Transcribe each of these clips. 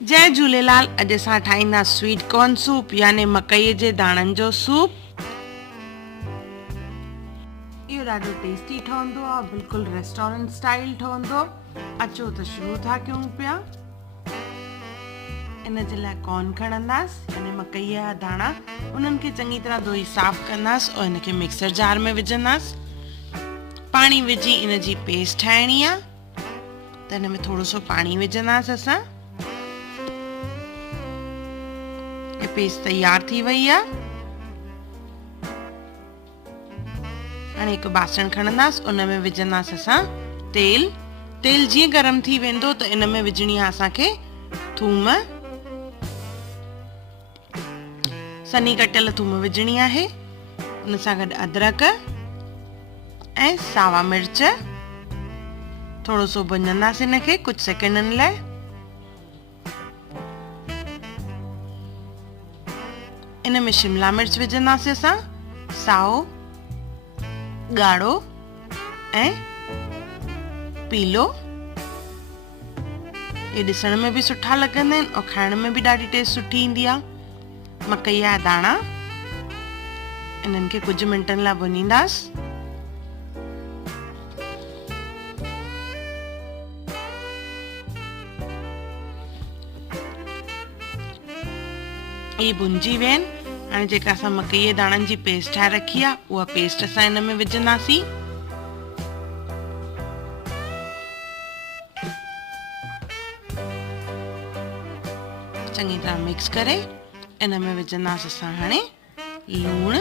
जय झूलेलाल। अॼु असां ठाहींदा स्वीट कॉर्न सूप यानी मकई जे दाणनि जो सूप। इहो ॾाढो टेस्टी ठहंदो आहे, बिल्कुलु रेस्टोरेंट स्टाइल ठहंदो। अचो त शुरू था कयूं पिया। इन जे लाइ कॉर्न खणंदासीं यानी मकई जा दाणा, उन्हनि खे चङी तरह धोई साफ़ कंदासीं और इनखे मिक्सर जार में विझंदासीं। पाणी विझी इन जी पेस्ट ठाहिणी आहे, त हिन में थोरो सो पाणी विझंदासीं असां। पेस्ट तैयार थी वई आहे। हाणे हिकु बासण खणंदासीं, उन में विझंदासीं असां तेल जीअं गरम थी वेंदो त इन में विझणी आहे असांखे थूम, सनी कटियल थूम विझणी आहे। उन सां गॾु अदरक ऐं सावा मिर्च। थोरो सो भुञंदासीं इनखे कुझु सेकंडनि लाइ। इन में शिमला मिर्च विझंदासीं असां, साओ, ॻाढ़ो ऐं पीलो। ये ॾिसण में बि सुठा लॻंदा आहिनि और खाइण में बि ॾाढी टेस्ट सुठी ईंदी आहे। मकई जा दाणा इन्हनि खे कुझु मिंटनि लाइ भुञींदासीं। ये भुंजी विया आहिनि। हाणे जेका असां मकई जे दाणनि जी पेस्ट ठाहे रखी आहे, उहा पेस्ट असां हिन में विझंदासीं। चङी तरह मिक्स करे इन में विझंदासीं असां हाणे लूणु,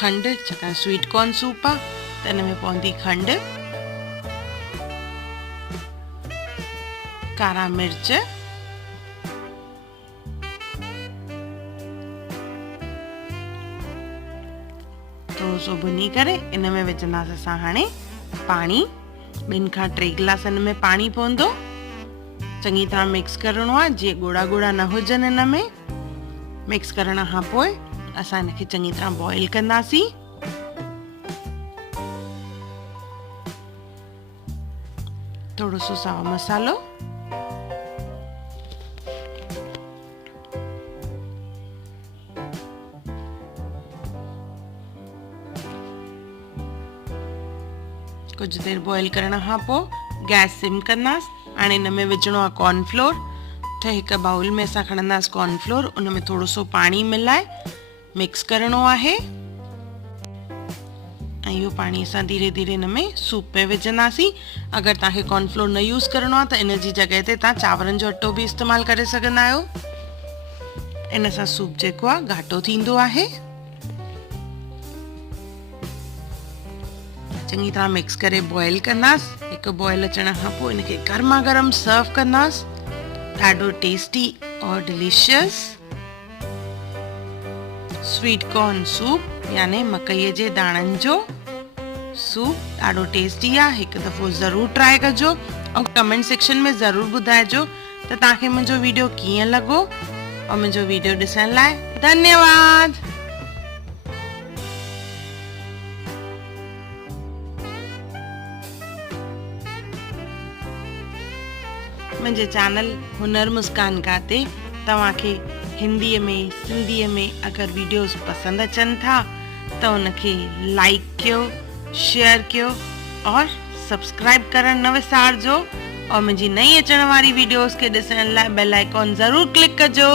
खंडु, छाकाणि स्वीट कॉर्न सूप आहे त इन में पवंदी खंडु, कारा मिर्च, थोरो सो भुनी करे इन में विझंदासीं असां हाणे पाणी। 2 खां 3 गिलास इन में पाणी पवंदो। चङी तरह मिक्स करणो आहे, जीअं ॻोड़ा न हुजनि। इन में मिक्स करण खां पोइ असां इनखे चङी तरह बॉइल कंदासीं। थोरो सो साओ मसालो, कुछ देर बॉइल करण खां पोइ गैस सिम कंदासीं। हाणे हिन में विझणो आहे कॉर्नफ्लोर। त हिकु बाउल में असां खणंदासीं कॉर्नफ्लोर, उन में थोरो सो पाणी मिलाए मिक्स करणो आहे ऐं इहो पाणी असां धीरे धीरे हिन में सूप में विझंदासीं। अगरि तव्हांखे कॉर्नफ्लोर न यूज़ करणो आहे त इन जी जॻह ते तव्हां चांवरनि जो अटो बि इस्तेमालु करे सघंदा आहियो। इन सां सूप जेको आहे घाटो थींदो आहे। चङी तरह मिक्स करे बॉइल कंदासीं। हिकु बॉइल अचण खां पोइ इनखे गर्मा गर्म सर्व कंदासीं। ॾाढो टेस्टी और डिलीशियस स्वीट कॉर्न सूप यानी मकईअ जे दाणनि जो सूप ॾाढो टेस्टी आहे। हिकु दफ़ो ज़रूरु ट्राई कजो ऐं कमेंट सेक्शन में ज़रूरु ॿुधाइजो त तव्हांखे मुंहिंजो वीडियो कीअं लॻो। और मुंहिंजो वीडियो ॾिसण लाइ धन्यवाद। मुंहिंजे चैनल हुनर मुस्कान का ते तव्हांखे हिंदीअ में, सिंधीअ में अगरि वीडियोस पसंदि अचनि था त उनखे लाइक कयो, शेयर कयो और सब्सक्राइब करणु न विसारिजो। और मुंहिंजी नई अचण वारी वीडियोस खे ॾिसण लाइ बेल आइकॉन ज़रूरु क्लिक कजो।